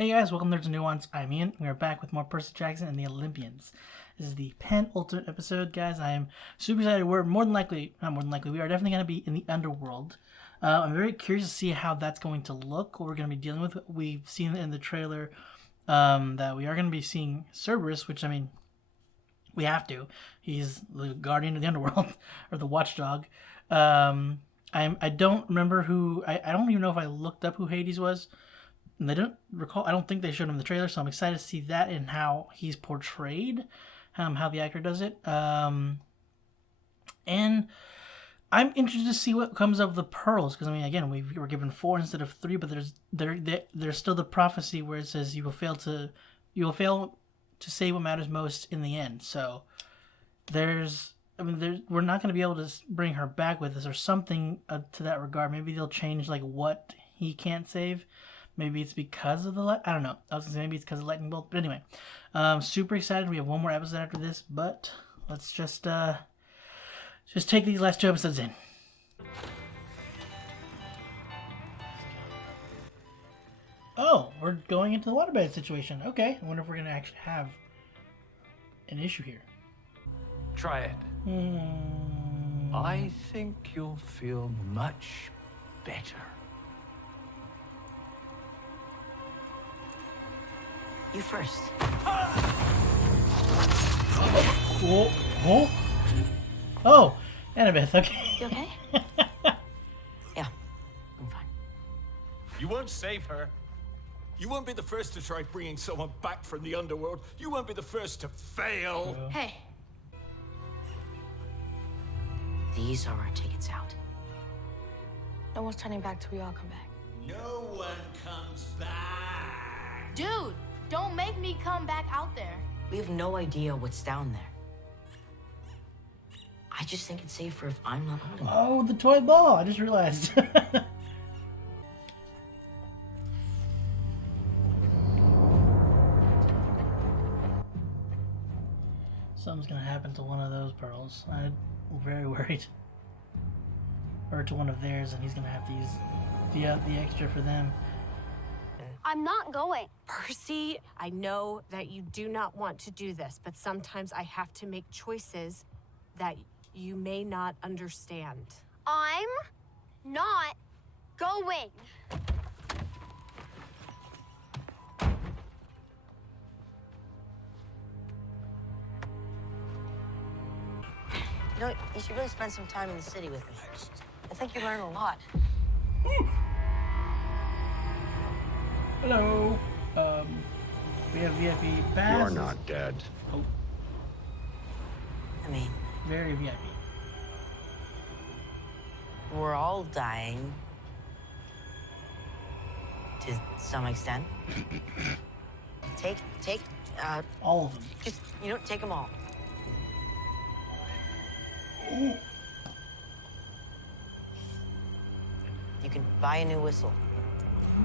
Hey guys, welcome to Nuance. I'm Ian. We are back with more Percy Jackson and the Olympians. This is the penultimate episode, guys. I am super excited. We're not more than likely, we are definitely going to be in the underworld. I'm very curious to see how that's going to look, what we're going to be dealing with. We've seen in the trailer that we are going to be seeing Cerberus, which, I mean, we have to. He's the guardian of the underworld, or the watchdog. I don't remember who, I don't even know if I looked up who Hades was. And I don't think they showed him in the trailer, so I'm excited to see that and how he's portrayed, how the actor does it. And I'm interested to see what comes of the pearls, because I mean, again, we were given 4 instead of 3, but there's still the prophecy where it says you will fail to say what matters most in the end. So we're not going to be able to bring her back with us or something to that regard. Maybe they'll change like what he can't save. Maybe it's because of I don't know. I was going to say maybe it's because of lightning bolt. But anyway, super excited. We have one more episode after this, but let's just take these last 2 episodes in. Oh, we're going into the waterbed situation. Okay, I wonder if we're going to actually have an issue here. Try it. I think you'll feel much better. You first. Oh, Annabeth, okay. You okay? Yeah, I'm fine. You won't save her. You won't be the first to try bringing someone back from the underworld. You won't be the first to fail. Hey. These are our tickets out. No one's turning back till we all come back. No one comes back. Dude, don't make me come back out there. We have no idea what's down there. I just think it's safer if I'm not holding it. Oh, the toy ball. I just realized. Something's going to happen to one of those pearls. I'm very worried. Or to one of theirs, and he's going to have to use the extra for them. I'm not going. Percy, I know that you do not want to do this, but sometimes I have to make choices that you may not understand. I'm not going. You know, you should really spend some time in the city with me. I think you learn a lot. Hello. We have VIP passes. You're not dead. Oh, I mean, very VIP. we're all dying. To some extent. Take, All of them. just, take them all. Ooh. You can buy a new whistle.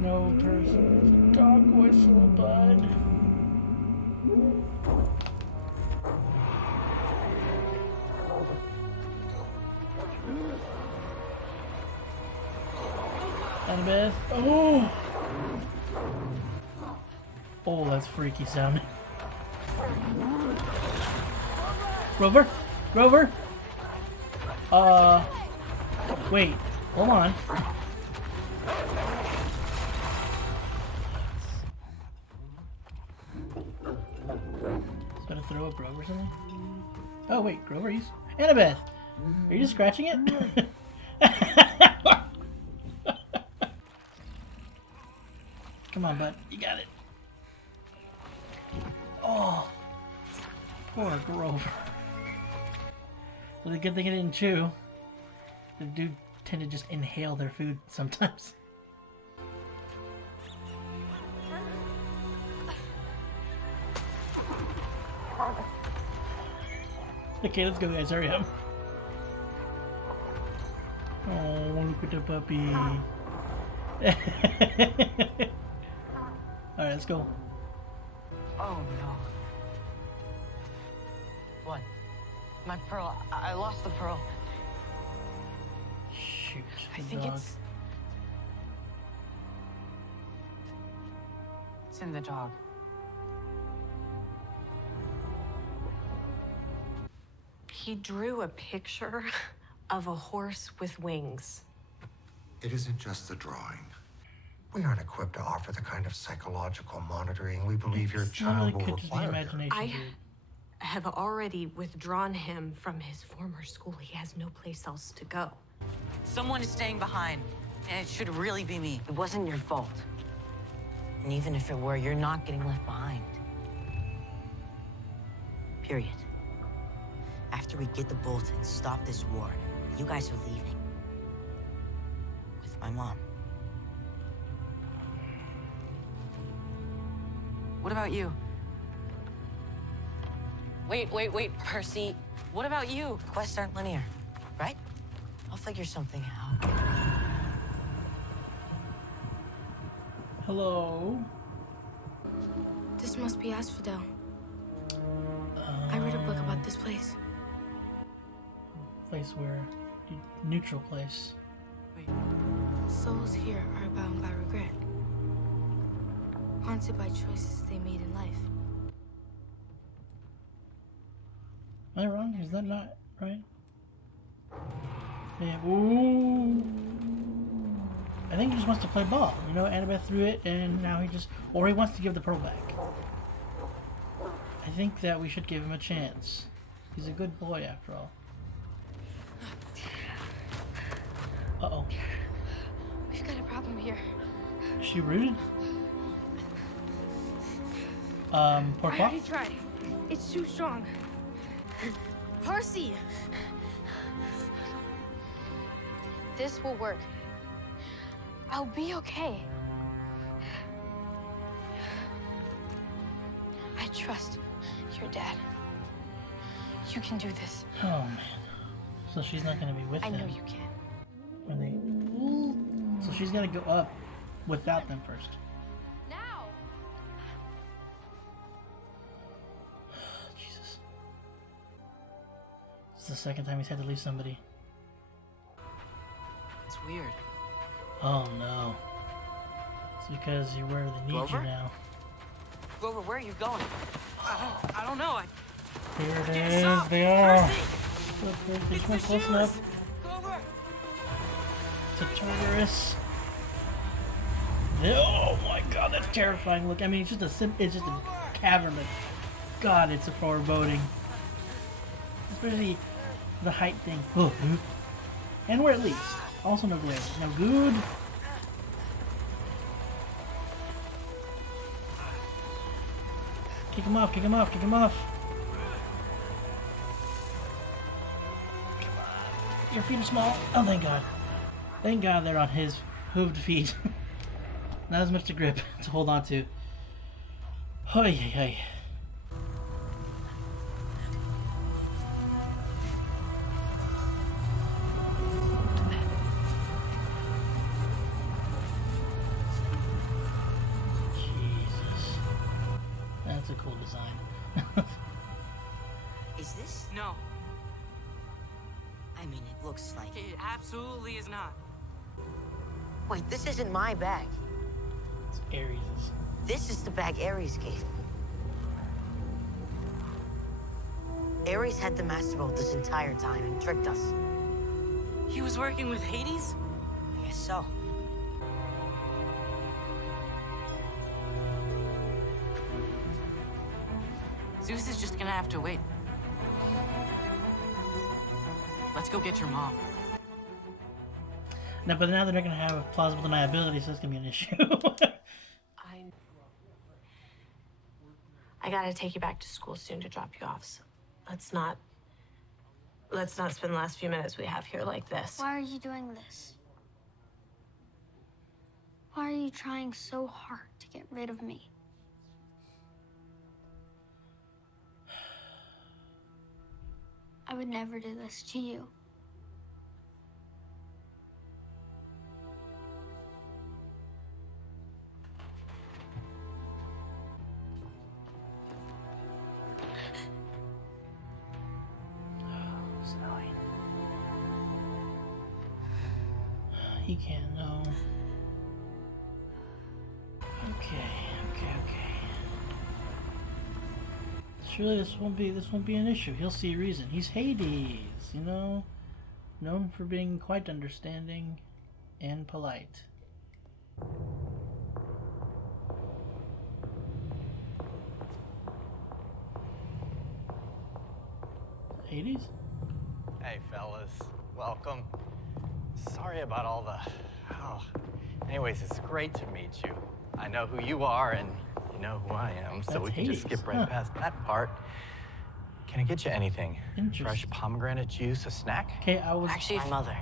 No person. Dog whistle, bud. Annabeth. Oh! Oh, that's freaky sounding. Rover? Rover? Wait. Hold on. Gonna throw a Grover or something? Oh wait, Grover, Annabeth! Are you just scratching it? Come on, bud. You got it. Oh, poor Grover. Well, the good thing it didn't chew. The dude tend to just inhale their food sometimes. Okay, let's go, guys. Hurry up. Oh, look at the puppy. Alright, let's go. Oh, no. What? My pearl. I lost the pearl. Shoot. I think dog. it's It's in the dog. He drew a picture of a horse with wings. It isn't just the drawing. We aren't equipped to offer the kind of psychological monitoring we believe your child will could just be require. imagination, I dude. have already withdrawn him from his former school. He has no place else to go. Someone is staying behind, and it should really be me. It wasn't your fault. And even if it were, you're not getting left behind. Period. After we get the bolt and stop this war, you guys are leaving. With my mom. What about you? Wait, Percy. What about you? Quests aren't linear, right? I'll figure something out. Hello. This must be Asphodel. I read a book about this place. Place where neutral place. Wait. Souls here are bound by regret, haunted by choices they made in life. Am I wrong? Is that not right? Yeah. Ooh. I think he just wants to play ball. You know, Annabeth threw it, and now he just, or he wants to give the pearl back. I think that we should give him a chance. He's a good boy, after all. Uh-oh. We've got a problem here. Is she rooted? Poor I Pop? already tried. It's too strong. Percy! This will work. I'll be okay. I trust your dad. You can do this. Oh, man. So she's not going to be with I them. know you can. When they... So she's got to go up without them first. Now! Jesus. It's the second time he's had to leave somebody. It's weird. Oh no. It's because you're where they need Grover? you now. Grover, where are you going? I don't know. Here it Can't is, stop. they are. Percy! Look, they It's come the close shoes! enough Grover! to Tartarus. Oh my god, that's terrifying. Look, I mean, it's just a cavern, but god, it's a foreboding. Especially the height thing. Oh, and where it leads. Also no glare. No good. Kick him off, kick him off, kick him off. Your feet are small. Oh, thank God. Thank God they're on his hooved feet. Not as much to grip, to hold on to. Hoy, hey, hey. Jesus. That's a cool design. Is this? No, I mean, it looks like... it absolutely is not. Wait, this isn't my bag. It's Ares's. This is the bag Ares gave me. Ares had the Master Bolt this entire time and tricked us. He was working with Hades? I guess so. Zeus is just gonna have to wait. Let's go get your mom. No, but now they're not going to have plausible deniability, so that's going to be an issue. I gotta take you back to school soon to drop you off. So let's not spend the last few minutes we have here like this. Why are you doing this? Why are you trying so hard to get rid of me? I would never do this to you. Sally. He can't know. Okay. Surely this won't be an issue. He'll see reason. He's Hades, you know, known for being quite understanding and polite. Hades? Hey, fellas. Welcome. Sorry about all the... Oh. Anyways, it's great to meet you. I know who you are, and you know who I am, so we can just skip right past that part. Can I get you anything? Fresh pomegranate juice, a snack? Okay, I was... Actually, my mother.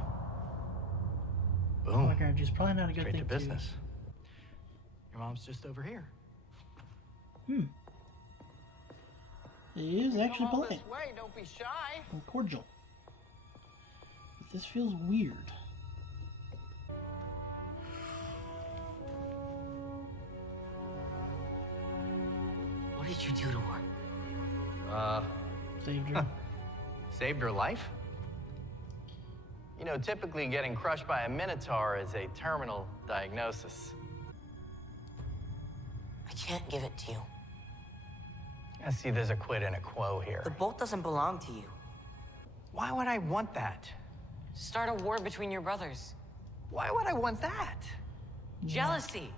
Boom. Pomegranate juice, probably not a good Straight thing to business. Your mom's just over here. He is actually polite. This way, don't be shy. And cordial. But this feels weird. What did you do to her? Saved her. Saved her life? You know, typically getting crushed by a minotaur is a terminal diagnosis. I can't give it to you. I see there's a quid and a quo here. The bolt doesn't belong to you. Why would I want that? Start a war between your brothers. Why would I want that? Jealousy.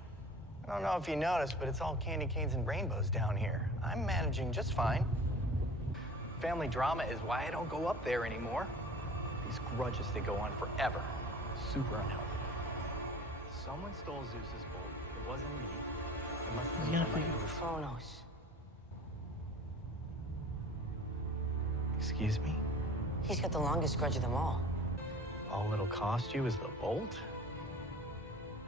I don't know if you noticed, but it's all candy canes and rainbows down here. I'm managing just fine. Family drama is why I don't go up there anymore. These grudges, they go on forever. Super unhealthy. Someone stole Zeus's bolt. It wasn't me. It must have been somebody who was... Kronos. Excuse me? He's got the longest grudge of them all. All it'll cost you is the bolt?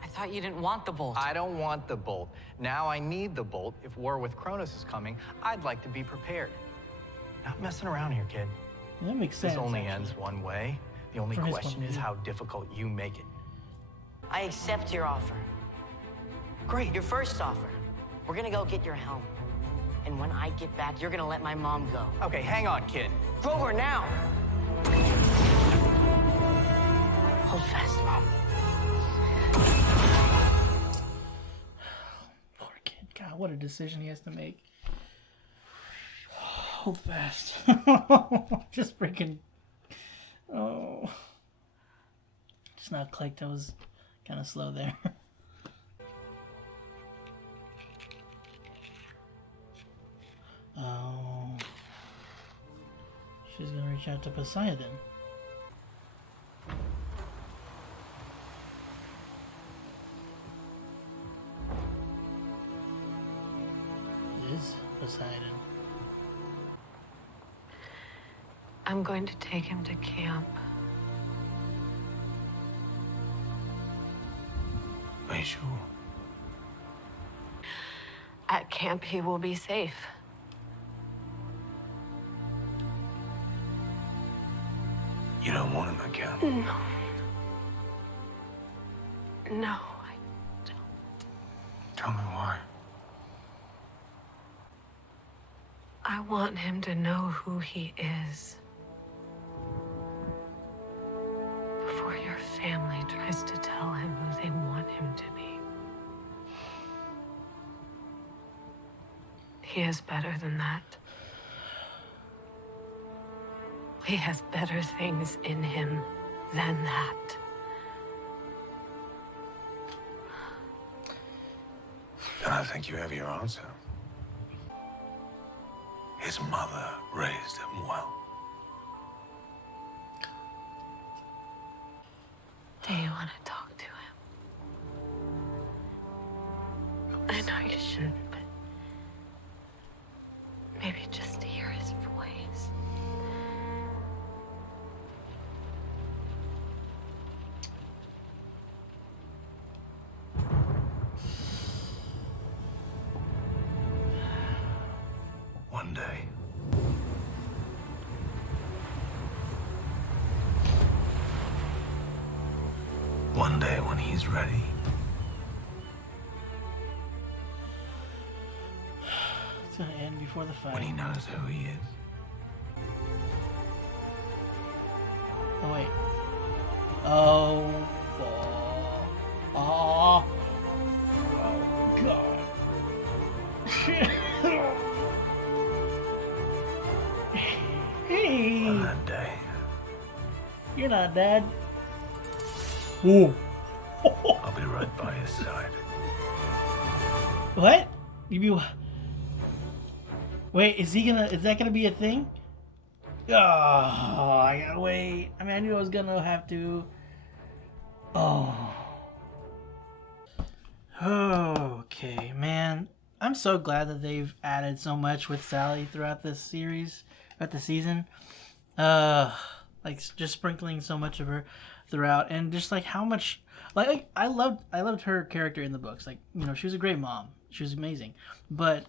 I thought you didn't want the bolt. I don't want the bolt. Now I need the bolt. If war with Kronos is coming, I'd like to be prepared. Not messing around here, kid. That makes sense. This only ends one way. The only question is how difficult you make it. I accept your offer. Great. Your first offer. We're gonna go get your helm. And when I get back, you're gonna let my mom go. Okay, hang on, kid. Grover, now! Hold fast, Mom. Poor kid. God, what a decision he has to make. Hold fast. Just freaking... Oh. Just not clicked. I was kind of slow there. Oh. She's gonna reach out to Poseidon. It is Poseidon. I'm going to take him to camp. Are you sure? At camp, he will be safe. You don't want him at camp? No. No, I don't. Tell me why. I want him to know who he is. Before your family tries to tell him who they want him to be. He is better than that. He has better things in him than that. And I think you have your answer. His mother raised him well. Do you want to talk to him? I know you shouldn't, but maybe just to hear his voice. One day. One day when he's ready. It's gonna end before the fight. When he knows who he is. Oh wait. Oh. Oh. Oh God. Hey, On that day, you're not dead. Ooh. I'll be right by his side. What? You be? Wait, is that gonna be a thing? Oh, I gotta wait. I mean, I knew I was gonna have to. Oh. Okay, man. I'm so glad that they've added so much with Sally throughout this series, throughout the season. Like just sprinkling so much of her throughout, and just like how much, like I loved her character in the books. Like, you know, she was a great mom. She was amazing, but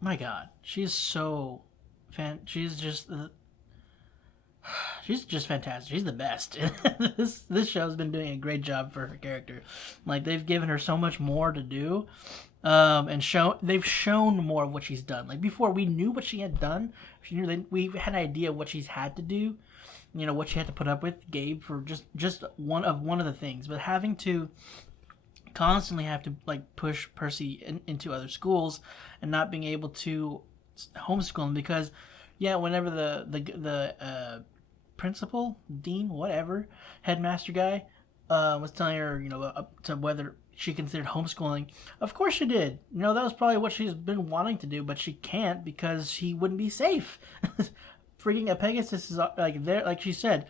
my God, she's so She's just she's just fantastic. She's the best. This show's been doing a great job for her character. Like, they've given her so much more to do, and they've shown more of what she's done. Like, before, we knew what she had done. We had an idea of what she's had to do. You know, what she had to put up with Gabe for just one of the things. But having to constantly have to like push Percy into other schools and not being able to homeschool him because, yeah, whenever the principal, dean, whatever, headmaster guy, was telling her, you know, up to whether she considered homeschooling. Of course she did. You know, that was probably what she's been wanting to do, but she can't because he wouldn't be safe. Freaking a Pegasus is like there, like she said,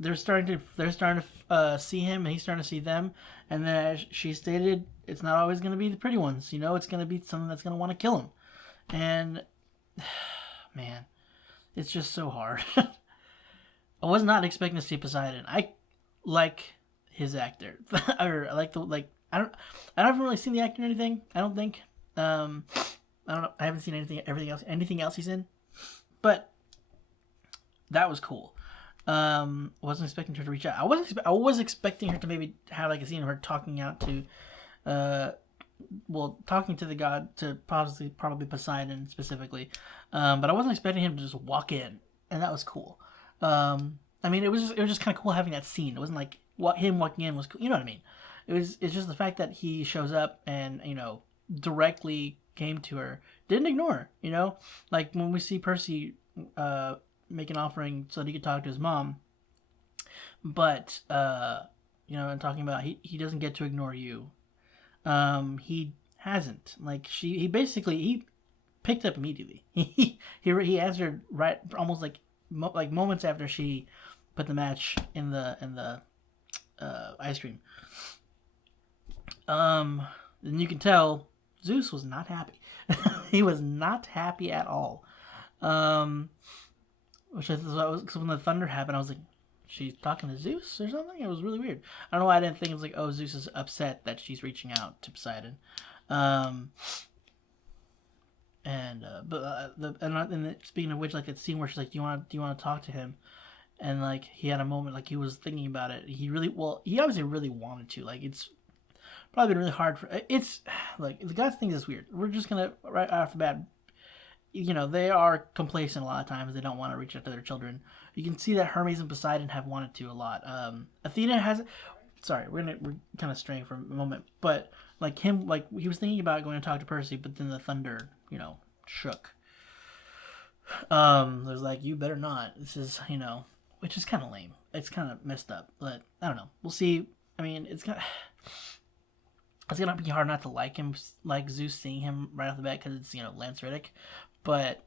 they're starting to see him, and he's starting to see them. And then, as she stated, it's not always going to be the pretty ones. You know, it's going to be someone that's going to want to kill him. And man, it's just so hard. I was not expecting to see Poseidon. I like his actor, or I like I haven't really seen the actor or anything. I don't think. I don't know. I haven't seen anything else he's in, but that was cool. Wasn't expecting her to reach out. I was expecting her to maybe have like a scene of her talking out to, talking to the god, to probably Poseidon specifically. But I wasn't expecting him to just walk in, and that was cool. I mean, it was just kind of cool having that scene. It wasn't like him walking in was cool. You know what I mean? It's just the fact that he shows up and, you know, directly came to her, didn't ignore her. You know, like when we see Percy make an offering so that he could talk to his mom, but you know, and talking about he doesn't get to ignore you. He hasn't. Like, he basically picked up immediately. he answered right, almost like moments after she put the match in the ice cream. And you can tell Zeus was not happy. He was not happy at all. Which is what was, when the thunder happened, I was like, she's talking to Zeus or something? It was really weird. I don't know why I didn't think it was like, oh, Zeus is upset that she's reaching out to Poseidon. Speaking of which, like that scene where she's like, do you want to talk to him? And like he had a moment, like he was thinking about it. He obviously really wanted to. Like, it's probably been really hard for. It's like the guys think it's weird. We're just gonna right off the bat. You know, they are complacent a lot of times. They don't want to reach out to their children. You can see that Hermes and Poseidon have wanted to a lot. Athena has. Sorry, we're kind of straying for a moment, but like him, like he was thinking about going to talk to Percy, but then the thunder, you know, shook. There's like, you better not. This is, you know, which is kind of lame. It's kind of messed up, but I don't know. We'll see. I mean, it's gonna be hard not to like him, like Zeus, seeing him right off the bat because it's, you know, Lance Reddick. But,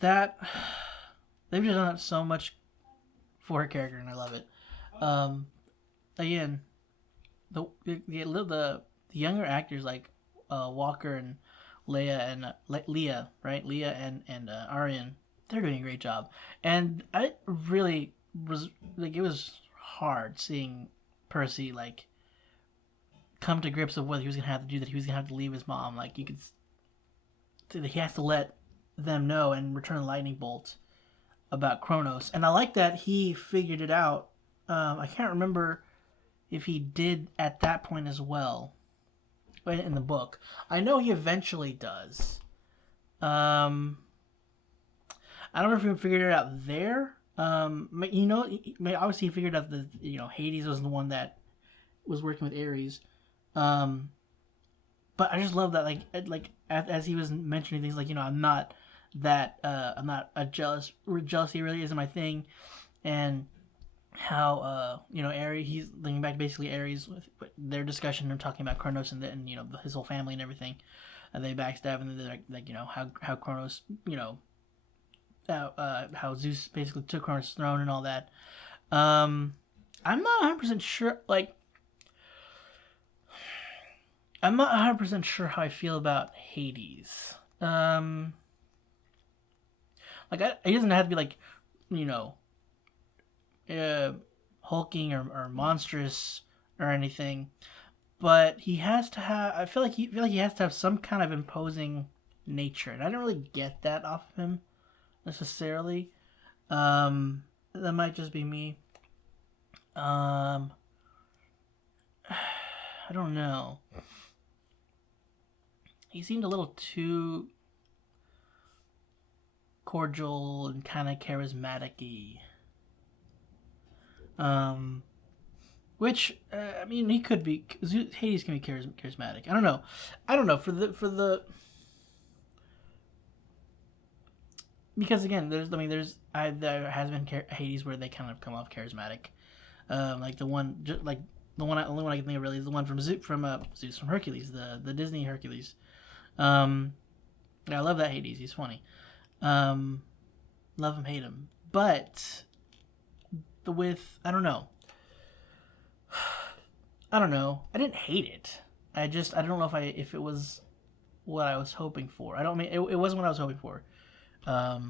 that they've just done so much for her character, and I love it. Again, the younger actors like Walker and Leia and Arian, they're doing a great job. And I really was like, it was hard seeing Percy like come to grips with what he was gonna have to do, that he was gonna have to leave his mom. Like, you could see that he has to let them know and return the lightning bolt about Kronos. And I like that he figured it out. I can't remember if he did at that point as well in the book. I know he eventually does. I don't know if he figured it out there. You know, obviously he figured out that, you know, Hades was the one that was working with Ares. But I just love that, like as he was mentioning things like, you know, I'm not that I'm not a jealousy really isn't my thing, and how Ares, he's linking back to basically Ares with their discussion and talking about Kronos and his whole family and everything, and they backstab, and they're like how Kronos, how Zeus basically took Kronos' throne and all that. I'm not 100% sure, I'm not 100% sure how I feel about Hades. He doesn't have to be hulking or monstrous or anything, but he has to have. I feel like he has to have some kind of imposing nature, and I don't really get that off of him necessarily. That might just be me. I don't know. He seemed a little too cordial and kind of charismatic-y. Which I mean, he could be. Hades can be charismatic. I don't know. Because again, there has been Hades where they kind of come off charismatic. The only one I can think of really is the one from Hercules, the Disney Hercules. I love that Hades. He's funny. Love him, hate him. But I don't know. I didn't hate it. I don't know if it was what I was hoping for. It wasn't what I was hoping for. I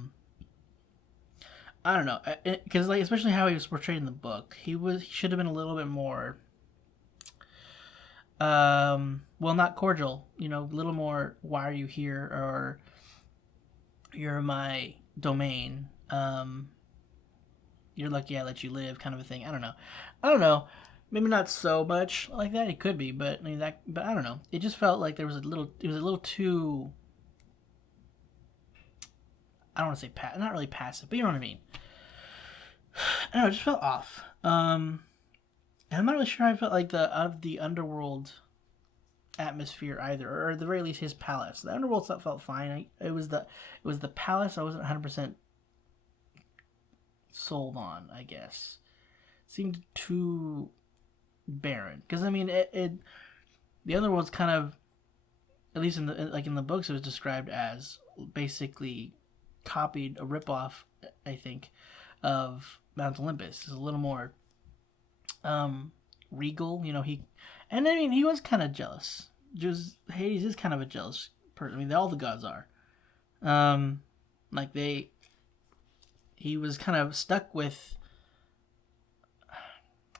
don't know, because especially how he was portrayed in the book, he should have been a little bit more, not cordial. A little more. Why are you here? Or you're my domain. You're lucky I let you live, kind of a thing. I don't know. Maybe not so much like that. It could be, but But I don't know. It just felt like it was a little too. I don't want to say not really passive, but you know what I mean. I don't know, it just felt off. And I'm not really sure I felt like the underworld atmosphere either, or at the very least his palace. The underworld stuff felt fine. It was the palace I wasn't 100% sold on. I guess seemed too barren. Because I mean, the underworld's kind of, at least in the books, it was described as basically copied a ripoff, I think, of Mount Olympus. It's a little more regal, he was kind of jealous. Hades is kind of a jealous person. I mean, all the gods are. He was kind of stuck with.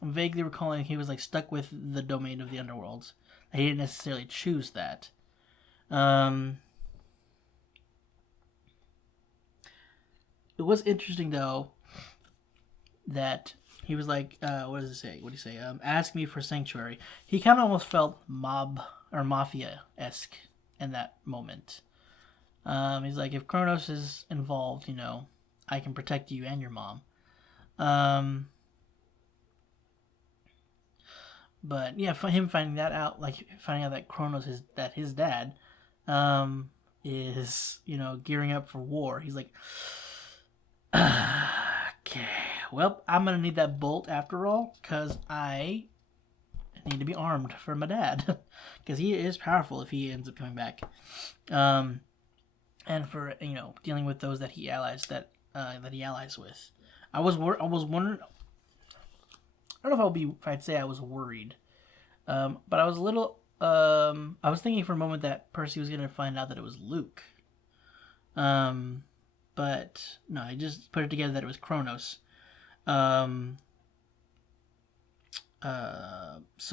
I'm vaguely recalling he was stuck with the domain of the underworlds. He didn't necessarily choose that. It was interesting though that he was like, what does it say? What do you say? Ask me for sanctuary. He kind of almost felt mob or mafia-esque in that moment. He's like, if Kronos is involved, I can protect you and your mom. But yeah, for him finding that out, finding out that Kronos is his dad, is gearing up for war. He's like, okay, well, I'm gonna need that bolt after all, because I need to be armed for my dad, because he is powerful if he ends up coming back, and for dealing with those that he allies with. I was wondering. I don't know if I'd say I was worried, but I was a little. I was thinking for a moment that Percy was gonna find out that it was Luke. But no, I just put it together that it was Kronos. So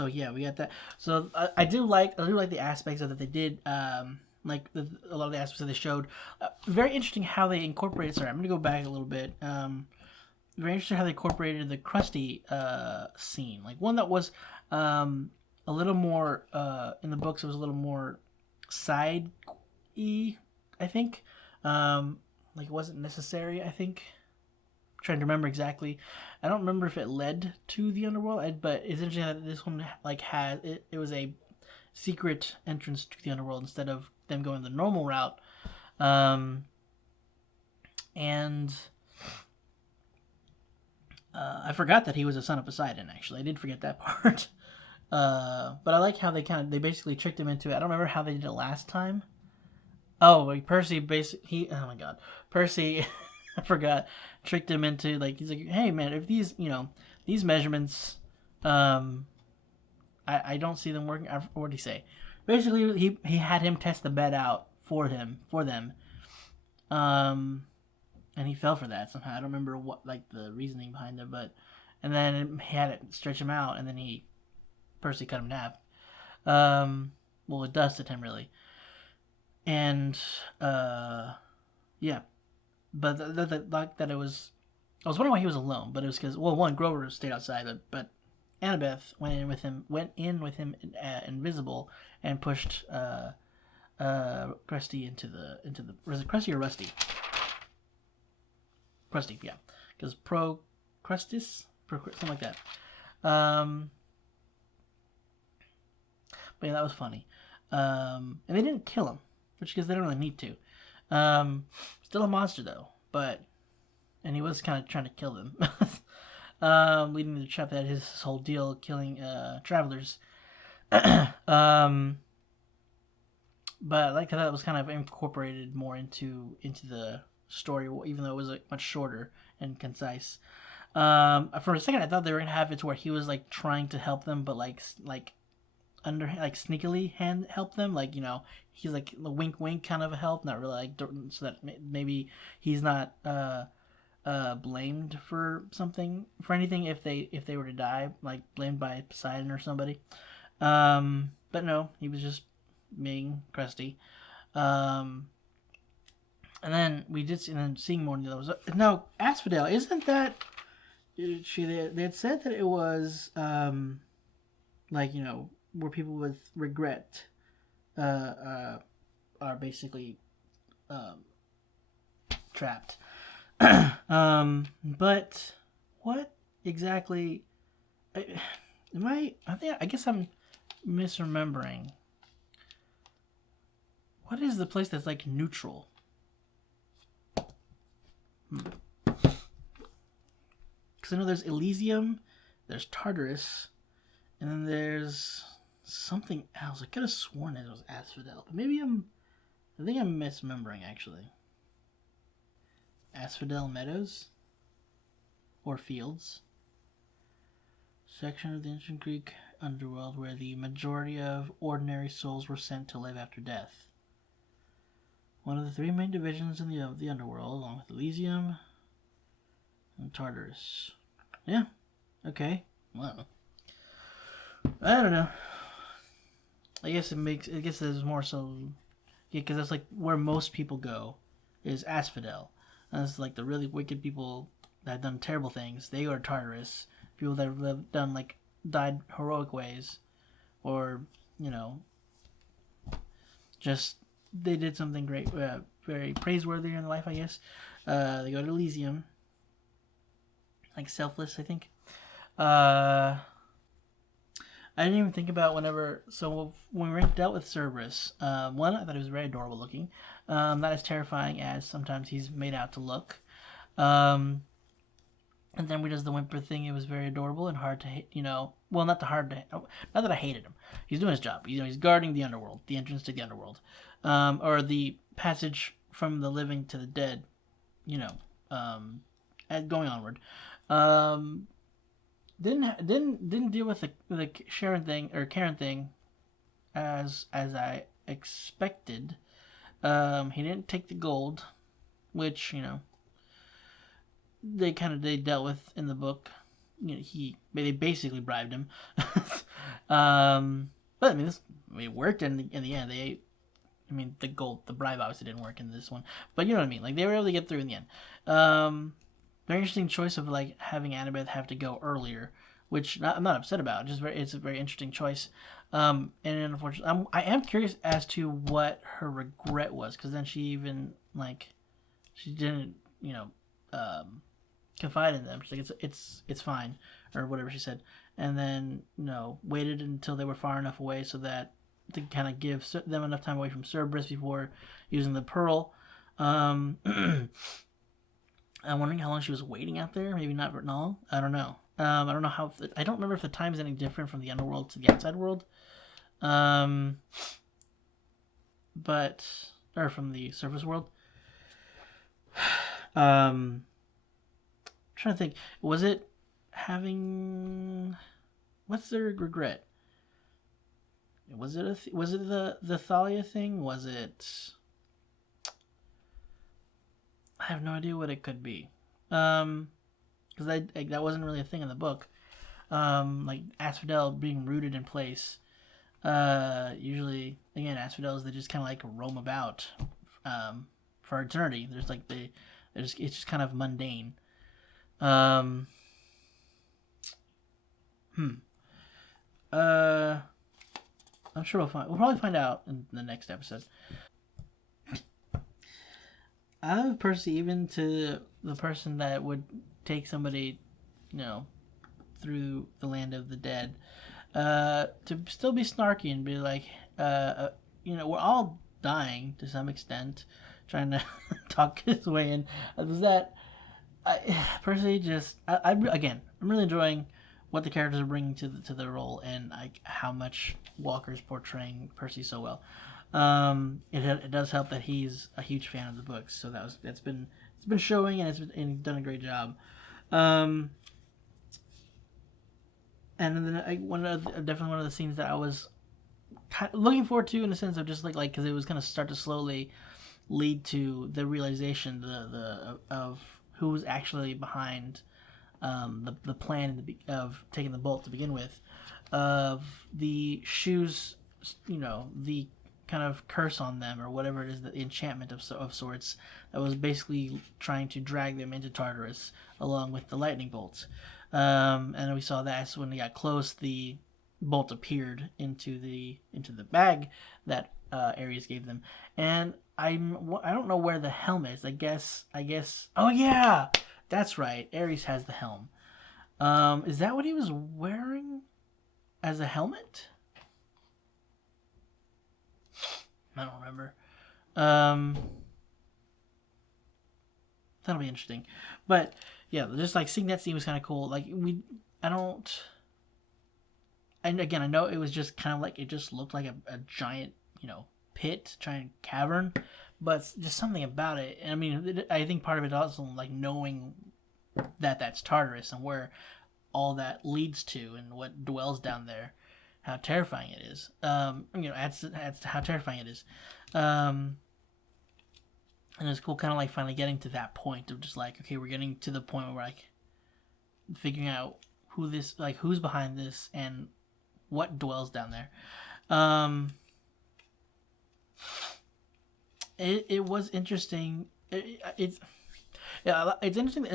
yeah, we got that. So I do like the aspects of that they did. A lot of the aspects that they showed. Very interesting how they incorporated. Sorry, I'm gonna go back a little bit. Very interesting how they incorporated the Krusty scene. One that was a little more in the books. It was a little more side-y, I think. It wasn't necessary, I think. I'm trying to remember exactly. I don't remember if it led to the underworld, but it's interesting that this one had it was a secret entrance to the underworld instead of them going the normal route. And I forgot that he was a son of Poseidon, actually. I did forget that part. But I like how they basically tricked him into it. I don't remember how they did it last time. Oh, like Percy oh my god. Percy, I forgot, tricked him into, like, he's like, hey man, if these, these measurements, I don't see them working. What did he say? Basically, he had him test the bed out for them. And he fell for that somehow. I don't remember what, like, the reasoning behind it, but, and then he had it stretch him out, and then Percy cut him in half. Well, it dusted him, really. And, yeah. But like that it was, I was wondering why he was alone, but it was because, well, one, Grover stayed outside, but Annabeth went in with him invisible, and pushed, Krusty into the, was it Krusty or Rusty? Krusty, yeah. Because Krustis? Something like that. But yeah, that was funny. And they didn't kill him, because they don't really need to. Still a monster, though. And he was kind of trying to kill them. Leading to the trap that his whole deal killing travelers. But I like how that was kind of incorporated more into the story, even though it was like much shorter and concise. For a second, I thought they were gonna have it to where he was like trying to help them, but like sneakily help them, like, he's like the wink kind of a help, not really like, so that maybe he's not blamed for anything if they were to die, like blamed by Poseidon or somebody. But no, he was just being Krusty. And then we did see, and then seeing more into those. No, Asphodel, isn't that? They had said that it was like, where people with regret are basically trapped. But what exactly? I guess I'm misremembering. What is the place that's like neutral? Because I know there's Elysium, there's Tartarus, and then there's something else. I could have sworn it was Asphodel, but maybe I think I'm misremembering, actually. Asphodel Meadows? Or Fields? Section of the ancient Greek underworld where the majority of ordinary souls were sent to live after death. One of the three main divisions of the underworld, along with Elysium and Tartarus. Yeah. Okay. Well, I don't know. I guess there's more so. Yeah, because that's like where most people go, is Asphodel. And it's like the really wicked people that have done terrible things. They go to Tartarus. People that have done like died heroic ways, or just they did something great, very praiseworthy in life, I guess. They go to Elysium, like selfless, I think. I didn't even think about when we dealt with Cerberus, one, I thought he was very adorable looking, not as terrifying as sometimes he's made out to look. And then we does the whimper thing. It was very adorable and hard to hate, well, not that I hated him. He's doing his job. He's guarding the underworld, the entrance to the underworld, or the passage from the living to the dead, going onward. Didn't deal with the Sharon thing or Karen thing as I expected. He didn't take the gold, which they dealt with in the book. They basically bribed him. But it worked in the end. The bribe obviously didn't work in this one, but you know what I mean. Like, they were able to get through in the end. Very interesting choice of like having Annabeth have to go earlier, which I'm not upset about. It's a very interesting choice. And unfortunately, I am curious as to what her regret was, because then she even she didn't confide in them. She's like, it's fine, or whatever she said, and then waited until they were far enough away so that to kind of give them enough time away from Cerberus before using the pearl. I'm wondering how long she was waiting out there. Maybe not long. I don't know. I don't know how. I don't remember if the time is any different from the underworld to the outside world. But or from the surface world. Trying to think. Was it having? What's their regret? Was it the Thalia thing? Was it? I have no idea what it could be. Because that wasn't really a thing in the book. Like Asphodel being rooted in place. Usually, again, Asphodels, they just kind of like roam about for eternity. There's like it's just kind of mundane. I'm sure we'll probably find out in the next episode. I have Percy even to the person that would take somebody, through the land of the dead, to still be snarky and be like, we're all dying to some extent, trying to talk his way in. Percy just, I'm really enjoying what the characters are bringing to the role, and how much Walker's portraying Percy so well. It does help that he's a huge fan of the books, so it's been showing, and he's done a great job. And then definitely one of the scenes that I was looking forward to, in the sense of just like because it was going to start to slowly lead to the realization of who was actually behind the plan of taking the bolt to begin with, of the shoes, the kind of curse on them, or whatever it is, the enchantment of sorts that was basically trying to drag them into Tartarus along with the lightning bolts. And we saw that when they got close, the bolt appeared into the bag that Ares gave them, and I don't know where the helm is. I guess. Oh yeah, that's right. Ares has the helm. Is that what he was wearing as a helmet? I don't remember. That'll be interesting. But yeah, just like seeing that scene was kind of cool. Like and again, I know it was just kind of like, it just looked like a giant, pit, giant cavern, but just something about it. And I mean, I think part of it also like knowing that that's Tartarus and where all that leads to and what dwells down there, how terrifying it is. Adds to how terrifying it is. And it's cool kind of like finally getting to that point of just like, okay, we're getting to the point where we're like figuring out who's behind this and what dwells down there. It was interesting. It's interesting.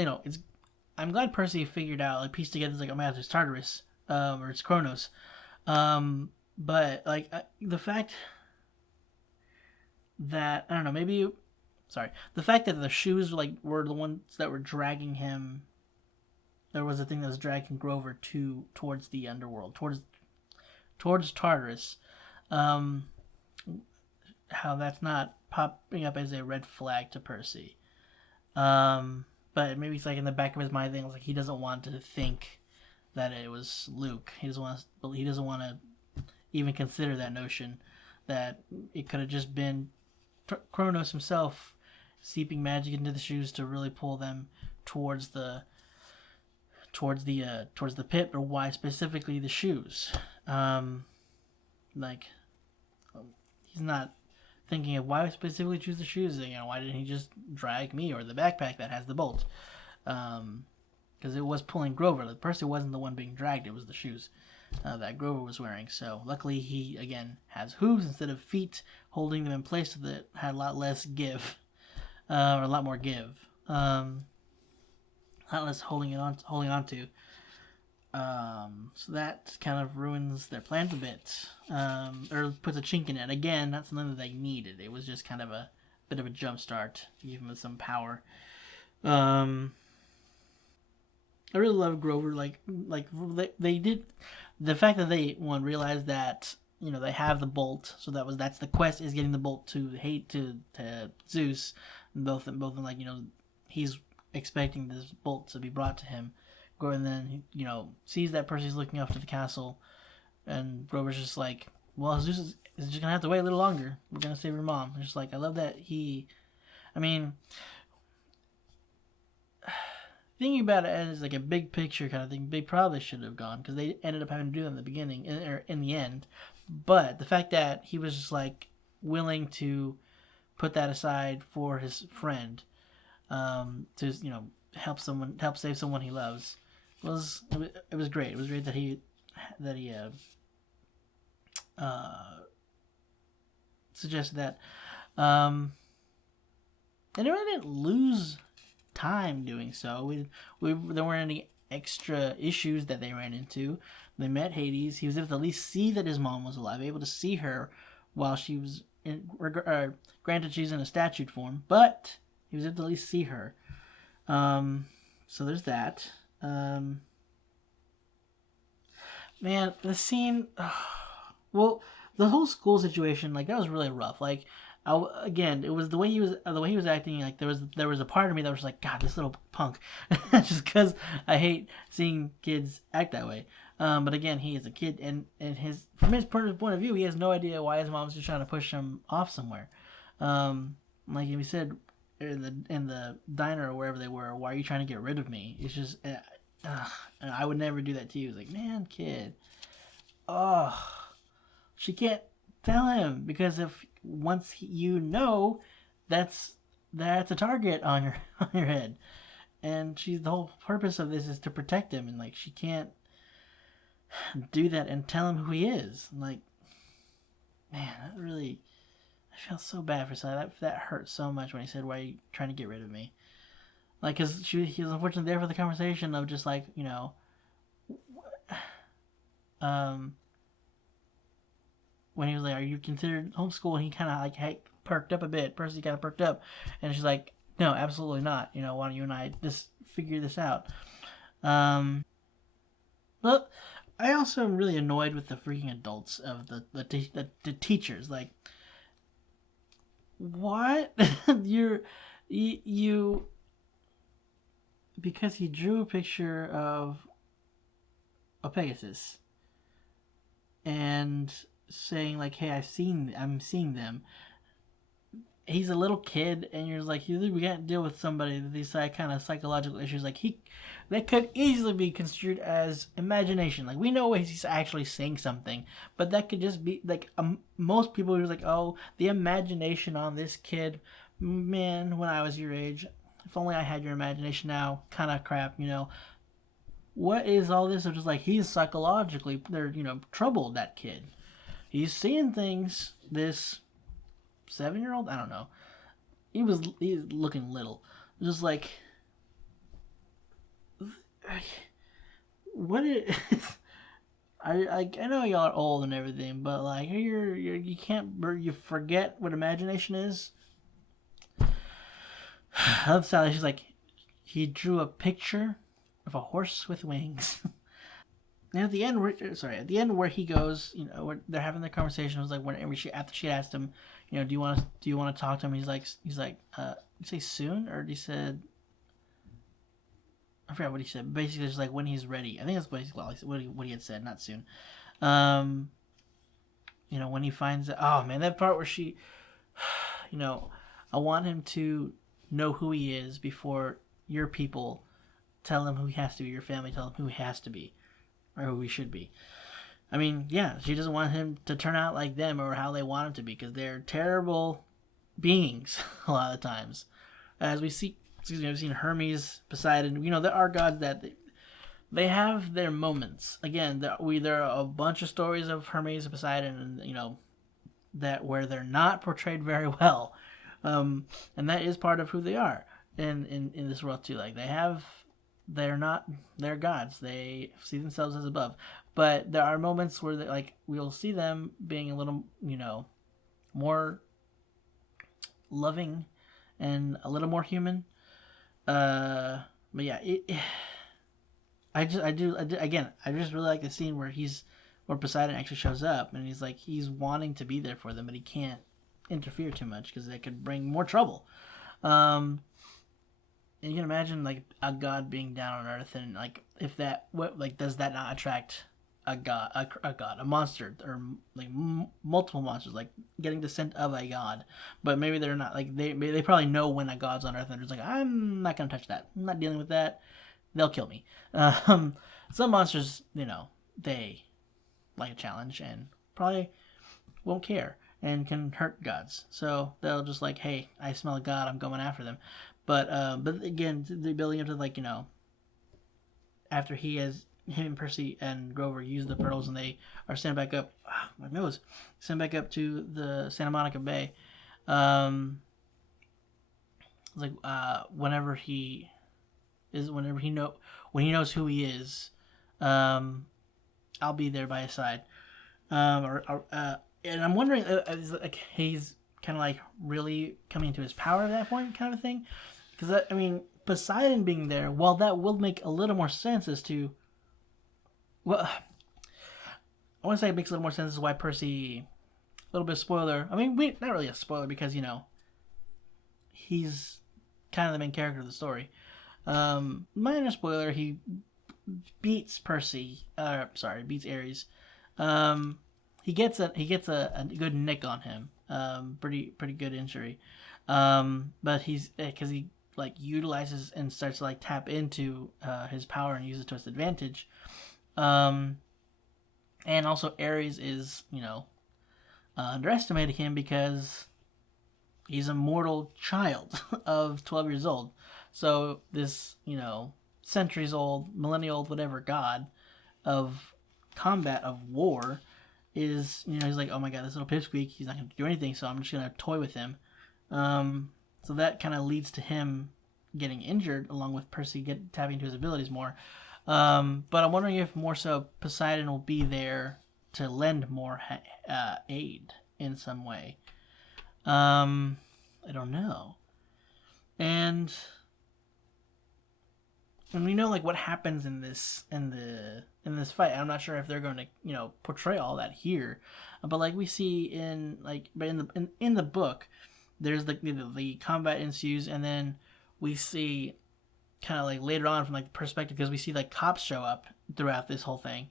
I'm glad Percy figured out, like, pieced together, like, oh my god, it's Tartarus, or it's Kronos. But like the fact that, I don't know, the fact that the shoes were the ones that were dragging him. There was a thing that was dragging Grover towards the underworld, towards Tartarus. How that's not popping up as a red flag to Percy. But maybe it's like in the back of his mind, things like he doesn't want to think that it was Luke. He doesn't want to even consider that notion that it could have just been Kronos himself seeping magic into the shoes to really pull them towards the pit, or why specifically the shoes. He's not thinking of why specifically choose the shoes. Why didn't he just drag me or the backpack that has the bolt? Because it was pulling Grover. Like, Percy wasn't the one being dragged; it was the shoes that Grover was wearing. So luckily, he again has hooves instead of feet, holding them in place, so that had a lot less give, or a lot more give. Not less holding on to. So that kind of ruins their plans a bit, or puts a chink in it. Again, not something that they needed. It was just kind of a bit of a jump start to give them some power. I really love Grover. Like they did, the fact that they realized that they have the bolt. So that's the quest, is getting the bolt to Zeus. Both of them, he's expecting this bolt to be brought to him. And then, sees that Percy's looking up to the castle, and Grover's just like, well, Zeus is just gonna have to wait a little longer. We're gonna save your mom. It's just like, I love that thinking about it as like a big picture kind of thing, they probably should have gone, because they ended up having to do it in the beginning, or in the end. But the fact that he was just like willing to put that aside for his friend, to help save someone he loves, it was great. It was great that he suggested that, and they really didn't lose time doing so. There weren't any extra issues that they ran into. They met Hades. He was able to at least see that his mom was alive, able to see her while she was granted she's in a statue form, but he was able to at least see her. So there's that. Man, the scene. Well, the whole school situation, like, that was really rough. Like, again, it was the way he was acting. Like, there was a part of me that was like, God, this little punk, just because I hate seeing kids act that way. But again, he is a kid, and from his point of view, he has no idea why his mom's just trying to push him off somewhere. Like we said in the diner or wherever they were, why are you trying to get rid of me? It's just, I would never do that to you. It's like, man, kid, she can't tell him, because if once that's a target on your head, and the whole purpose of this is to protect him, and like, she can't do that and tell him who he is. Like, man, that really, I felt so bad for Sally. That hurt so much when he said, "Why are you trying to get rid of me?" Like, because he was unfortunately there for the conversation of just like, when he was like, "Are you considered homeschool?" And he kind of like perked up a bit. Percy kind of perked up, and she's like, "No, absolutely not. Why don't you and I just figure this out?" But I also am really annoyed with the freaking adults of the teachers. Like, what? you because he drew a picture of a Pegasus and saying like, "Hey, I'm seeing them." He's a little kid, and you're like, we can't deal with somebody with these kind of psychological issues. Like, that could easily be construed as imagination. Like, we know he's actually saying something, but that could just be like, most people are like, "Oh, the imagination on this kid." Man, when I was your age, if only I had your imagination now, kind of crap. What is all this? It's just like, he's psychologically, they're troubled. That kid, he's seeing things. This 7-year-old, I don't know. He's looking little. Just like, what is? I know y'all are old and everything, but like, you forget what imagination is. I love Sally. She's like, he drew a picture of a horse with wings. And at the end where he goes, where they're having the conversation, it was like, after she asked him, do you want to talk to him? He's like, did he say soon, or he said, I forgot what he said. Basically, just like, when he's ready. I think that's basically what he had said, not soon. When he finds it. Oh man, that part where she, I want him to know who he is before your people tell him who he has to be. Your family tell him who he has to be, or who he should be. I mean, yeah, she doesn't want him to turn out like them or how they want him to be, because they're terrible beings a lot of the times. As we've seen Hermes, Poseidon. There are gods that they have their moments. Again, there are a bunch of stories of Hermes and Poseidon, and that where they're not portrayed very well, and that is part of who they are in this world too. Like, they're gods. They see themselves as above. But there are moments where we'll see them being a little, more loving and a little more human. But yeah, I just really like the scene where Poseidon actually shows up, and he's wanting to be there for them, but he can't interfere too much because that could bring more trouble. and you can imagine like a god being down on Earth, and like if that what like does that not attract a god, a monster, or like multiple monsters, like getting the scent of a god, but maybe they're not like they probably know when a god's on Earth, and they're just like, I'm not gonna touch that. I'm not dealing with that. They'll kill me. Some monsters, they like a challenge and probably won't care and can hurt gods. So they'll just like, hey, I smell a god, I'm going after them. But again, the building up to like, after him and Percy and Grover use the pearls and they are sent back up, my nose, sent back up to the Santa Monica Bay. Like when he knows who he is, I'll be there by his side. And I'm wondering, is like he's kind of like really coming into his power at that point, kind of a thing. Because Poseidon being there, while that will make a little more sense as to, well, I want to say it makes a little more sense as to why Percy, a little bit of spoiler. Not really a spoiler because he's kind of the main character of the story. Minor spoiler, he beats beats Ares. He gets a good nick on him. Pretty good injury. But because he like utilizes and starts to like tap into his power and use it to his advantage. And also Ares is underestimating him because he's a mortal child of 12 years old. So this centuries old, millennial old, whatever god of combat, of war, is he's like, oh my god, this little pipsqueak, he's not going to do anything, so I'm just going to toy with him. So that kind of leads to him getting injured, along with Percy tapping into his abilities more. But I'm wondering if more so Poseidon will be there to lend more aid in some way. I don't know. And we know like what happens in this fight. I'm not sure if they're going to portray all that here, but like we see in the book, there's the combat ensues, and then we see kind of like later on from like the perspective, because we see like cops show up throughout this whole thing,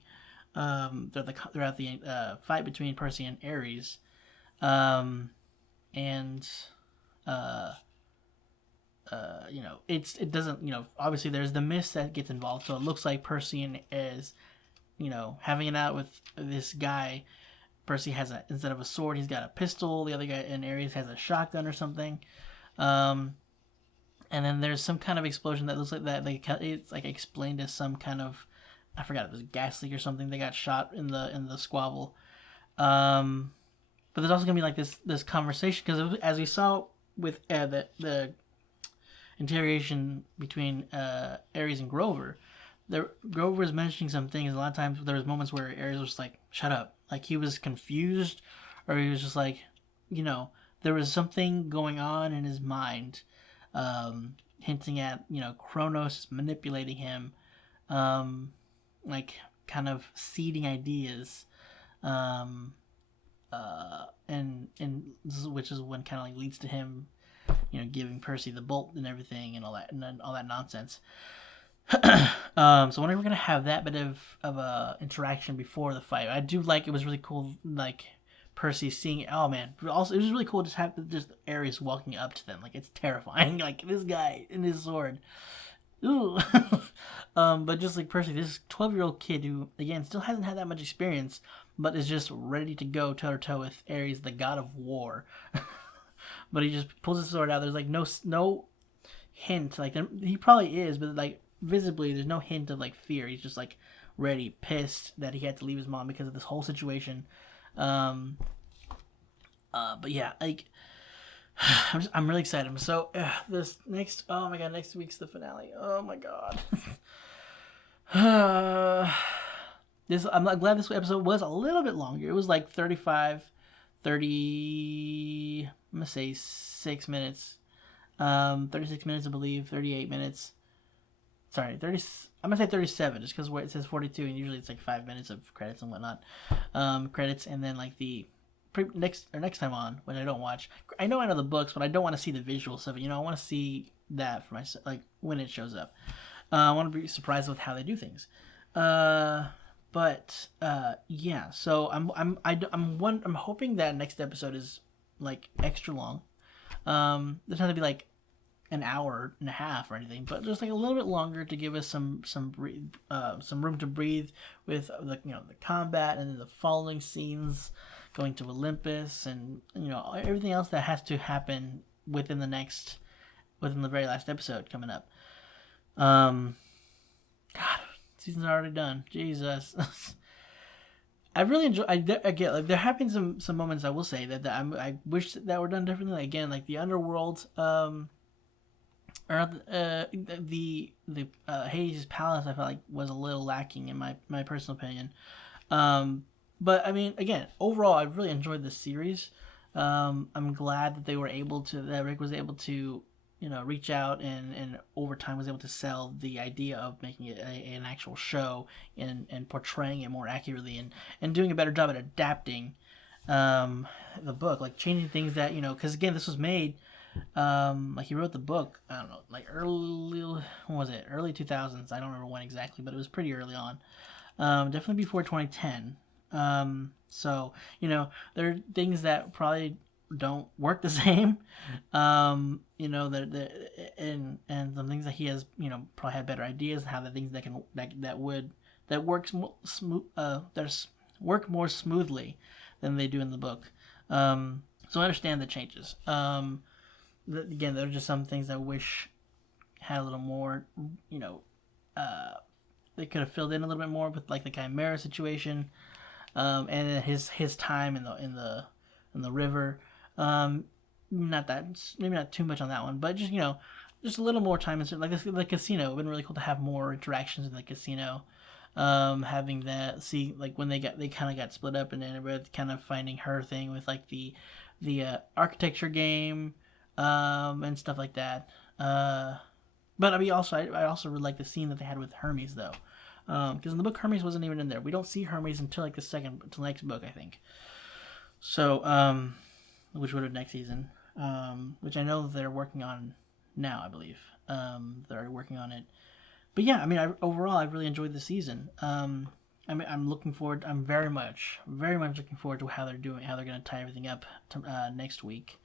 throughout the fight between Percy and Ares, it doesn't, obviously there's the mist that gets involved, so it looks like Percy is, having it out with this guy. Percy has instead of a sword, he's got a pistol. The other guy in Ares has a shotgun or something. And then there's some kind of explosion that looks like that. It's like explained as some kind of, I forgot, it was a gas leak or something. They got shot in the squabble. But there's also gonna be like this conversation, because as we saw with the interrogation between Ares and Grover, Grover was mentioning some things. A lot of times there was moments where Ares was just like, shut up. Like he was confused, or he was just like, there was something going on in his mind, hinting at, Kronos manipulating him, like kind of seeding ideas, and which is when kind of like leads to him, giving Percy the bolt and everything and all that nonsense. So I wonder if we're gonna have that bit of a interaction before the fight. I do like, it was really cool, like Percy seeing it. Oh man, also it was really cool to have just Ares walking up to them. Like it's terrifying, like this guy in his sword. Ooh. But just like Percy, this 12-year-old kid who again still hasn't had that much experience, but is just ready to go toe to toe with Ares, the god of war. But he just pulls his sword out. There's like no hint, like he probably is, but like visibly there's no hint of like fear. He's just like ready, pissed that he had to leave his mom because of this whole situation. But yeah, like I'm really excited. So this next week's the finale. Oh my god. I'm glad this episode was a little bit longer. It was like 30, I'm gonna say 6 minutes. 36 minutes, I believe. 38 minutes. Sorry, 30. I'm gonna say 37, just because it says 42, and usually it's like 5 minutes of credits and whatnot. Credits, and then like the next time on, when I don't watch. I know the books, but I don't want to see the visuals of it. I want to see that for myself, like when it shows up. I want to be surprised with how they do things. Yeah. So I'm hoping that next episode is like extra long. There's not to be like an hour and a half or anything, but just like a little bit longer to give us some room to breathe with the the combat and then the following scenes, going to Olympus and everything else that has to happen within the very last episode coming up. God, season's already done. Jesus. I really enjoy. I get like there have been some moments I will say that I wish that were done differently. Like, again, like the underworld, or the Hades Palace, I felt like was a little lacking in my personal opinion. But I mean, again, overall, I really enjoyed this series. I'm glad that Rick was able to reach out and over time was able to sell the idea of making it an actual show and portraying it more accurately and doing a better job at adapting the book, like changing things that because again, this was made like he wrote the book, I don't know, like early 2000s. I don't remember when exactly, but it was pretty early on, definitely before 2010. So there are things that probably don't work the same, and some things that he has probably had better ideas and how the things that works work more smoothly than they do in the book. So I understand the changes. Again, there are just some things I wish had a little more, they could have filled in a little bit more with like the Chimera situation, and then his time in the river. Maybe not too much on that one, but just just a little more time in like this, the casino. It would have been really cool to have more interactions in the casino. Having that, see, like when they kind of got split up, and then everybody kind of finding her thing with like the architecture game, and stuff like that. But I mean, I also really like the scene that they had with Hermes though, because in the book Hermes wasn't even in there. We don't see Hermes until like the next book, I think. So which would have next season, which I know they're working on now, I believe. They're already working on it. But yeah, I mean, overall, I've really enjoyed the season. I'm looking forward. I'm very much looking forward to how they're going to tie everything up to, next week.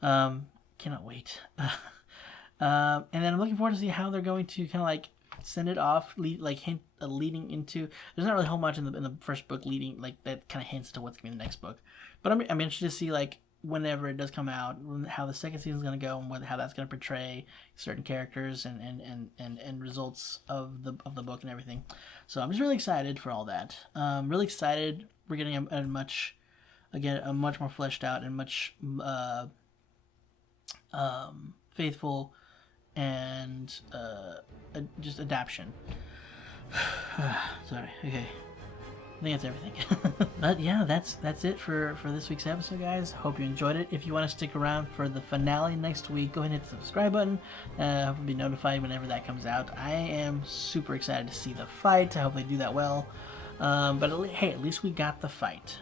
Cannot wait. And then I'm looking forward to see how they're going to kind of like send it off, leading into. There's not really a whole much in the first book leading like that kind of hints to what's going to be in the next book. But I'm interested to see like whenever it does come out, how the second season is going to go and how that's going to portray certain characters and results of the book and everything. So I'm just really excited for all that. Really excited. We're getting a much more fleshed out and much faithful and just adaptation. Sorry. Okay. I think that's everything. But yeah, that's it for this week's episode, guys. Hope you enjoyed it. If you want to stick around for the finale next week, go ahead and hit the subscribe button. Hopefully be notified whenever that comes out. I am super excited to see the fight. I hope they do that well. But hey, at least we got the fight.